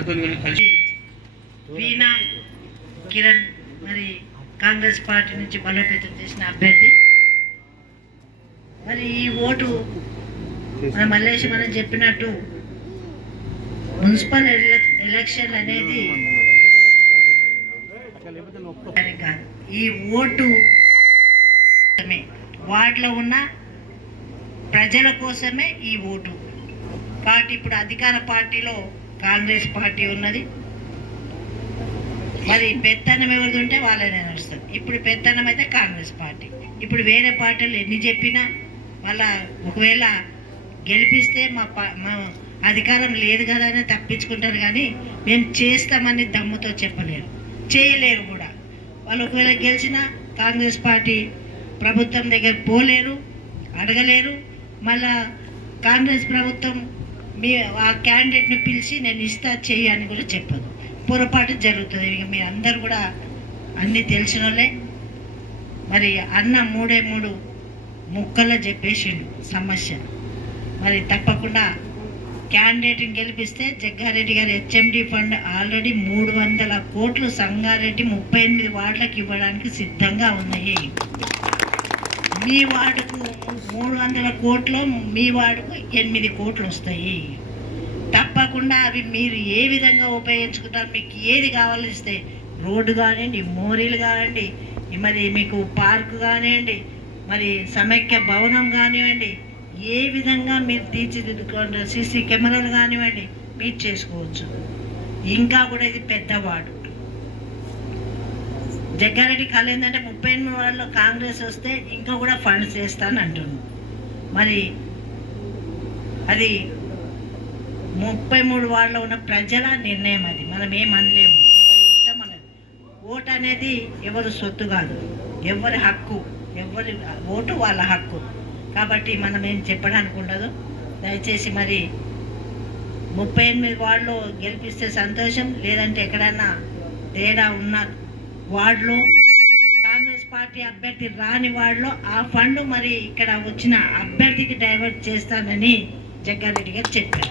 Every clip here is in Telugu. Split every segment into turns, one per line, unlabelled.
అన్నతో కలిసి
వీణా కిరణ్ మరి కాంగ్రెస్ పార్టీ నుంచి బలోపేతం చేసిన అభ్యర్థి. మరి ఈ ఓటు మన మల్లేష్ మనం చెప్పినట్టు మున్సిపల్ ఎలక్షన్ అనేది ఈ ఓటు వార్డులో ఉన్న ప్రజల కోసమే ఈ ఓటు. కాబట్టి ఇప్పుడు అధికార పార్టీలో కాంగ్రెస్ పార్టీ ఉన్నది. మరి పెత్తనం ఎవరిది ఉంటే వాళ్ళనే నడుస్తుంది. ఇప్పుడు పెత్తనం అయితే కాంగ్రెస్ పార్టీ. ఇప్పుడు వేరే పార్టీలు ఎన్ని చెప్పినా వాళ్ళ ఒకవేళ గెలిపిస్తే మా మా అధికారం లేదు కదా అని తప్పించుకుంటారు కానీ మేము చేస్తామని దమ్ముతో చెప్పలేరు. చేయలేరు కూడా. వాళ్ళు ఒకవేళ గెలిచినా కాంగ్రెస్ పార్టీ ప్రభుత్వం దగ్గర పోలేరు అడగలేరు. మళ్ళా కాంగ్రెస్ ప్రభుత్వం మీ ఆ క్యాండిడేట్ని పిలిచి నేను ఇస్తా చెయ్యి అని కూడా చెప్పదు. పొరపాటు జరుగుతుంది. ఇక మీ అందరు కూడా అన్నీ తెలిసిన వాళ్ళే మరి అన్న మూడే మూడు ముక్కల్లో చెప్పేసిండు సమస్య. మరి తప్పకుండా క్యాండిడేట్ని గెలిపిస్తే జగ్గారెడ్డి గారు హెచ్ఎండి ఫండ్ ఆల్రెడీ మూడు వందల కోట్లు సంగారెడ్డి ముప్పై ఎనిమిది వార్డులకు ఇవ్వడానికి సిద్ధంగా ఉన్నాయి. మీ వార్డుకు మూడు వందల కోట్లు మీ వార్డుకు ఎనిమిది కోట్లు వస్తాయి. తప్పకుండా అవి మీరు ఏ విధంగా ఉపయోగించుకుంటారు మీకు ఏది కావాలో ఇస్తే రోడ్డు కానివ్వండి మోరీలు కానివ్వండి మరి మీకు పార్కు కానివ్వండి మరి సమైక్య భవనం కానివ్వండి ఏ విధంగా మీరు తీర్చిదిద్దుకోండి సీసీ కెమెరాలు కానివ్వండి మీరు చేసుకోవచ్చు. ఇంకా కూడా ఇది పెద్దవాడు. జగ్గారెడ్డి కళ ఏంటంటే ముప్పై ఎనిమిది వాళ్ళలో కాంగ్రెస్ వస్తే ఇంకా కూడా ఫండ్స్ చేస్తాను అంటున్నాను మరి అది ముప్పై మూడు వాళ్ళలో ఉన్న ప్రజల నిర్ణయం అది. మనం ఏం అనలేము. ఎవరి ఇష్టం అన్నది ఓటు అనేది ఎవరు సొత్తు కాదు. ఎవరి హక్కు ఎవరి ఓటు వాళ్ళ హక్కు. కాబట్టి మనం ఏం చెప్పడానికి ఉండదు. దయచేసి మరి ముప్పై ఎనిమిది వాళ్ళు గెలిపిస్తే సంతోషం లేదంటే ఎక్కడైనా తేడా ఉన్న వార్డులో కాంగ్రెస్ పార్టీ అభ్యర్థి రాని వార్డులో ఆ ఫండ్ మరి ఇక్కడ వచ్చిన అభ్యర్థికి డైవర్ట్ చేస్తానని జగ్గారెడ్డి గారు చెప్పారు.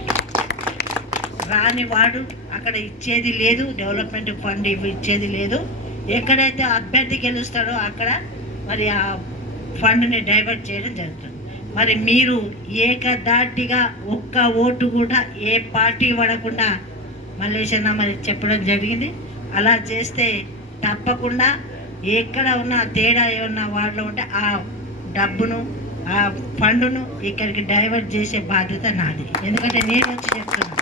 రాని వాడు అక్కడ ఇచ్చేది లేదు డెవలప్మెంట్ ఫండ్ ఇవి ఇచ్చేది లేదు. ఎక్కడైతే అభ్యర్థి గెలుస్తాడో అక్కడ మరి ఆ ఫండ్ని డైవర్ట్ చేయడం జరుగుతుంది. మరి మీరు ఏకదాటిగా ఒక్క ఓటు కూడా ఏ పార్టీ పడకుండా మల్లేశన్న మరి చెప్పడం జరిగింది. అలా చేస్తే తప్పకుండా ఎక్కడ ఉన్న తేడా ఏమన్నా వాటిలో ఉంటే ఆ డబ్బును ఆ ఫండ్ను ఇక్కడికి డైవర్ట్ చేసే బాధ్యత నాది. ఎందుకంటే నేను వచ్చి చెప్తున్నాను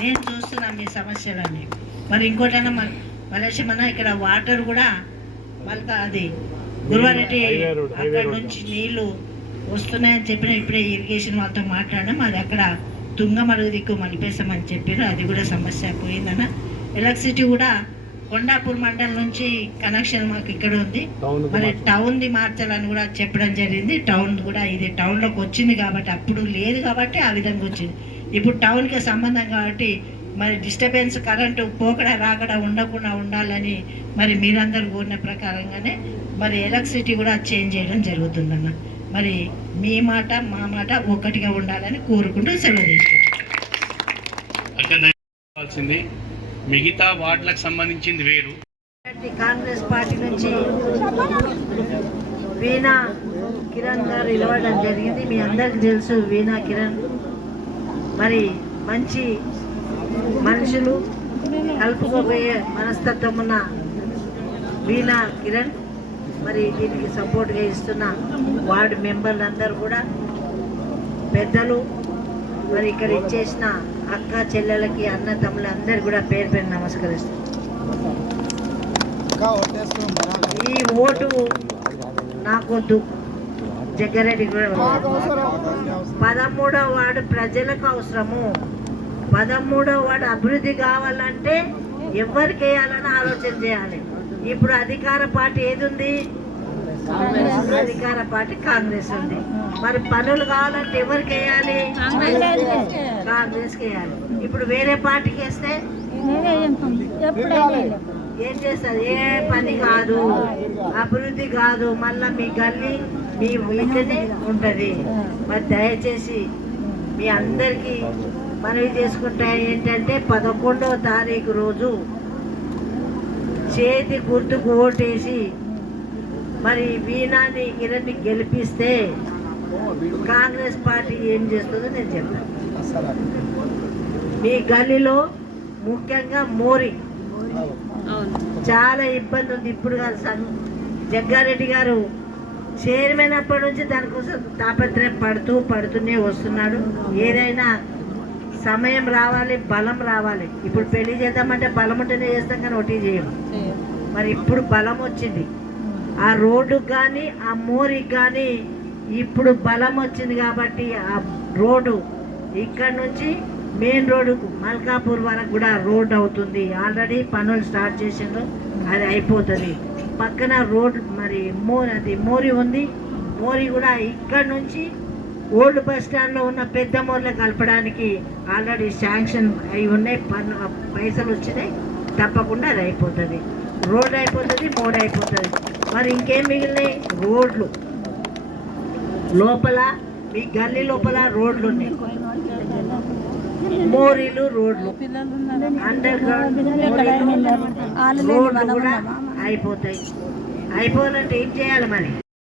నేను చూస్తున్నా మీ సమస్యలన్నీ. మరి ఇంకోటైనా మన మలేషమన్న ఇక్కడ వాటర్ కూడా మళ్ళీ అది గురువారెడ్డి అక్కడ నుంచి నీళ్ళు వస్తున్నాయని చెప్పిన ఇప్పుడే ఇరిగేషన్ వాళ్ళతో మాట్లాడడం అది అక్కడ తుంగమరుగు దిక్కు మలిపేసామని చెప్పారు అది కూడా సమస్య పోయిందన్న. ఎలక్ట్రిసిటీ కూడా కొండాపూర్ మండలం నుంచి కనెక్షన్ మాకు ఇక్కడ ఉంది. మరి టౌన్ది మార్చాలని కూడా చెప్పడం జరిగింది. టౌన్ కూడా ఇది టౌన్లోకి వచ్చింది కాబట్టి అప్పుడు లేదు కాబట్టి ఆ విధంగా వచ్చింది. ఇప్పుడు టౌన్కి సంబంధం కాబట్టి మరి డిస్టర్బెన్స్ కరెంటు పోకడ రాకడ ఉండకుండా ఉండాలని మరి మీరందరూ కోరిన ప్రకారంగానే మరి ఎలక్ట్రిసిటీ కూడా చేంజ్ చేయడం జరుగుతుందన్న. మరి మీ మాట మా మాట ఒక్కటిగా ఉండాలని కోరుకుంటూ సెలవు తీసుకుంటాం
మిగతా వార్డులకు సంబంధించింది వేరు.
కాంగ్రెస్ పార్టీ నుంచి వీణా కిరణ్ గారు నిలవడం జరిగింది. మీ అందరికి తెలుసు వీణా కిరణ్. మరి మంచి మనుషులు కలుపుకోబోయే మనస్తత్వం ఉన్న వీణా కిరణ్ మరి దీనికి సపోర్ట్గా ఇస్తున్న వార్డు మెంబర్లందరూ కూడా పెద్దలు మరి ఇక్కడ ఇచ్చేసిన అక్క చెల్లెలకి అన్న తమ్ములు అందరు కూడా పేరు పేరు నమస్కరిస్తారు ఈ ఓటు నాకొద్దు జగ్గారెడ్డి కూడా పదమూడవ వార్డు ప్రజలకు అవసరము. పదమూడవ వార్డు అభివృద్ధి కావాలంటే ఎవరికి వేయాలని ఆలోచన చేయాలి. ఇప్పుడు అధికార పార్టీ ఏది ఉంది? అధికార పార్టీ కాంగ్రెస్ ఉంది. మరి పనులు కావాలంటే ఎవరికి వేయాలి? కాంగ్రెస్ వేయాలి. ఇప్పుడు వేరే పార్టీకి వేస్తే? ఏం చేస్తారు? ఏ పని కాదు. అభివృద్ధి కాదు. మళ్ళా మీ గల్లీ మీ వీటినే ఉంటుంది. మరి దయచేసి మీ అందరికీ మనవి చేసుకుంటా ఏంటంటే పదకొండవ తారీఖు రోజు చేతి గుర్తుకు ఓటేసి మరి వీణాని కిరణ్ని గెలిపిస్తే కాంగ్రెస్ పార్టీ ఏం చేస్తుందో నేను చెప్తాను మీ గల్లీలో ముఖ్యంగా మోరి. చాలా ఇబ్బంది ఉంది. ఇప్పుడు కాదు సన్ జగ్గారెడ్డి గారు చైర్మన్ అప్పటి నుంచి దానికోసం తాపత్రయం పడుతూ పడుతూనే వస్తున్నాడు. ఏదైనా సమయం రావాలి బలం రావాలి. ఇప్పుడు పెళ్ళి చేద్దామంటే బలం ఉంటేనే చేస్తాం కానీ ఒకటి చేయము మరి ఇప్పుడు బలం వచ్చింది. ఆ రోడ్డు కానీ ఆ మోరికి కానీ ఇప్పుడు బలం వచ్చింది కాబట్టి ఆ రోడ్డు ఇక్కడ నుంచి మెయిన్ రోడ్డుకు మల్కాపూర్ వరకు కూడా రోడ్ అవుతుంది. ఆల్రెడీ పనులు స్టార్ట్ చేసిండ్రు అది అయిపోతుంది. పక్కన రోడ్ మరి మోరి అది మోరి ఉంది. మోరి కూడా ఇక్కడ నుంచి ఓల్డ్ బస్ స్టాండ్లో ఉన్న పెద్ద మోర్లు కలపడానికి ఆల్రెడీ శాంక్షన్ అయి ఉన్నాయి. పన్ను పైసలు వచ్చినాయి. తప్పకుండా అది అయిపోతుంది. రోడ్ అయిపోతుంది మోడ్ అయిపోతుంది. మరి ఇంకేం మిగిలినాయి? రోడ్లు. లోపల మీ గల్లీ లోపల రోడ్లు ఉన్నాయి. మోరీలు రోడ్లు. అండర్ గ్రౌండ్ రోడ్లు కూడా అయిపోతాయి. అయిపోవాలంటే ఏం చేయాలి మరి?